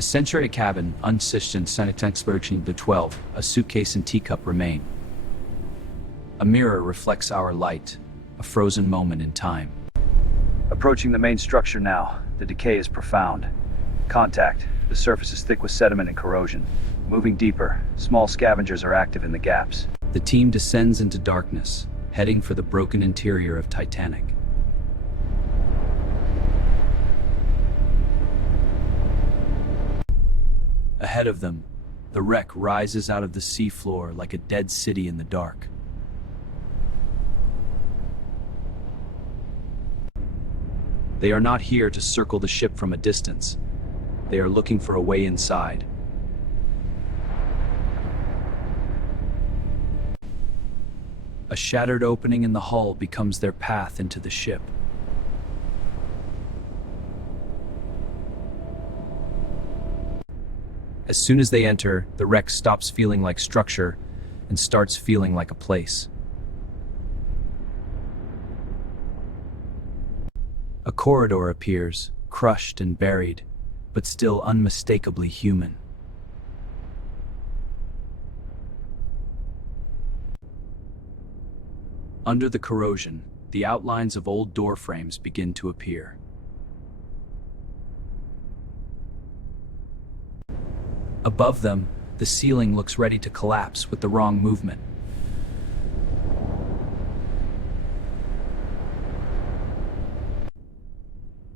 A century cabin, unsistent Titanic the 12, a suitcase and teacup remain. A mirror reflects our light, a frozen moment in time. Approaching the main structure now, the decay is profound. Contact, the surface is thick with sediment and corrosion. Moving deeper, small scavengers are active in the gaps. The team descends into darkness, heading for the broken interior of Titanic. Ahead of them, the wreck rises out of the seafloor like a dead city in the dark. They are not here to circle the ship from a distance. They are looking for a way inside. A shattered opening in the hull becomes their path into the ship. As soon as they enter, the wreck stops feeling like structure and starts feeling like a place. A corridor appears, crushed and buried, but still unmistakably human. Under the corrosion, the outlines of old door frames begin to appear. Above them, the ceiling looks ready to collapse with the wrong movement.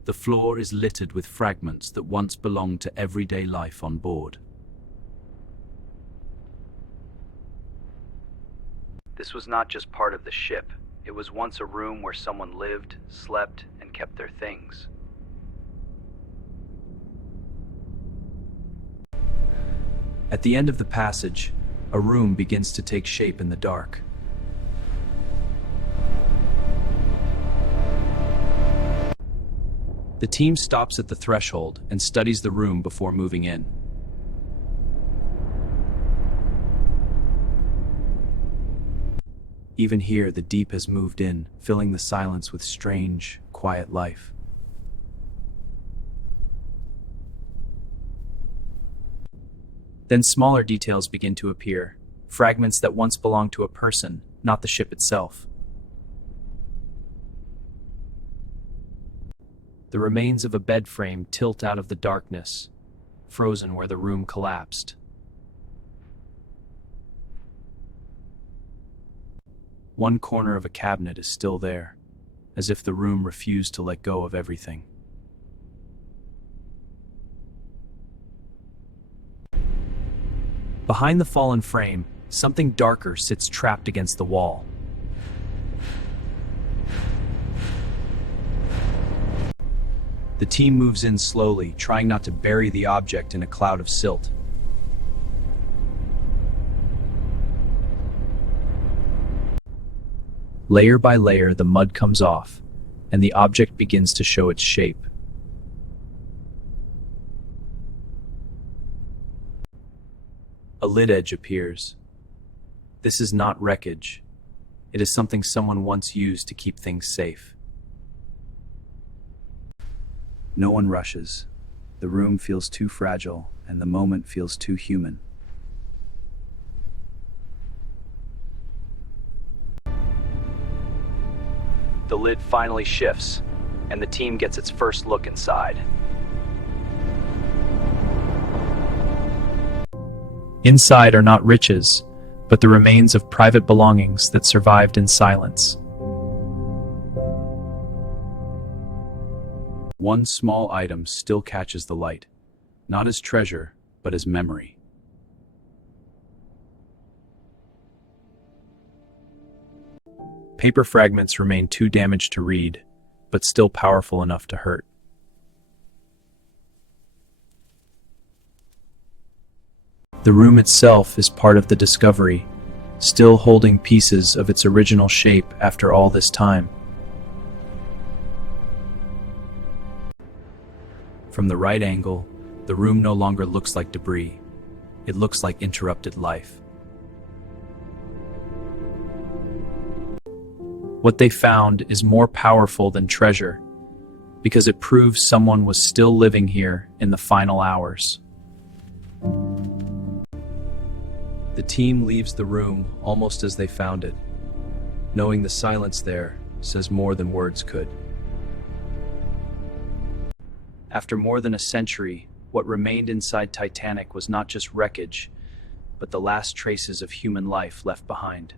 The floor is littered with fragments that once belonged to everyday life on board. This was not just part of the ship. It was once a room where someone lived, slept, and kept their things. At the end of the passage, a room begins to take shape in the dark. The team stops at the threshold and studies the room before moving in. Even here, the deep has moved in, filling the silence with strange, quiet life. Then smaller details begin to appear, fragments that once belonged to a person, not the ship itself. The remains of a bed frame tilt out of the darkness, frozen where the room collapsed. One corner of a cabinet is still there, as if the room refused to let go of everything. Behind the fallen frame, something darker sits trapped against the wall. The team moves in slowly, trying not to bury the object in a cloud of silt. Layer by layer, the mud comes off, and the object begins to show its shape. A lid edge appears. This is not wreckage. It is something someone once used to keep things safe. No one rushes. The room feels too fragile, and the moment feels too human. The lid finally shifts, and the team gets its first look inside. Inside are not riches, but the remains of private belongings that survived in silence. One small item still catches the light, not as treasure, but as memory. Paper fragments remain too damaged to read, but still powerful enough to hurt. The room itself is part of the discovery, still holding pieces of its original shape after all this time. From the right angle, the room no longer looks like debris. It looks like interrupted life. What they found is more powerful than treasure, because it proves someone was still living here in the final hours. The team leaves the room almost as they found it, knowing the silence there says more than words could. After more than a century, what remained inside Titanic was not just wreckage, but the last traces of human life left behind.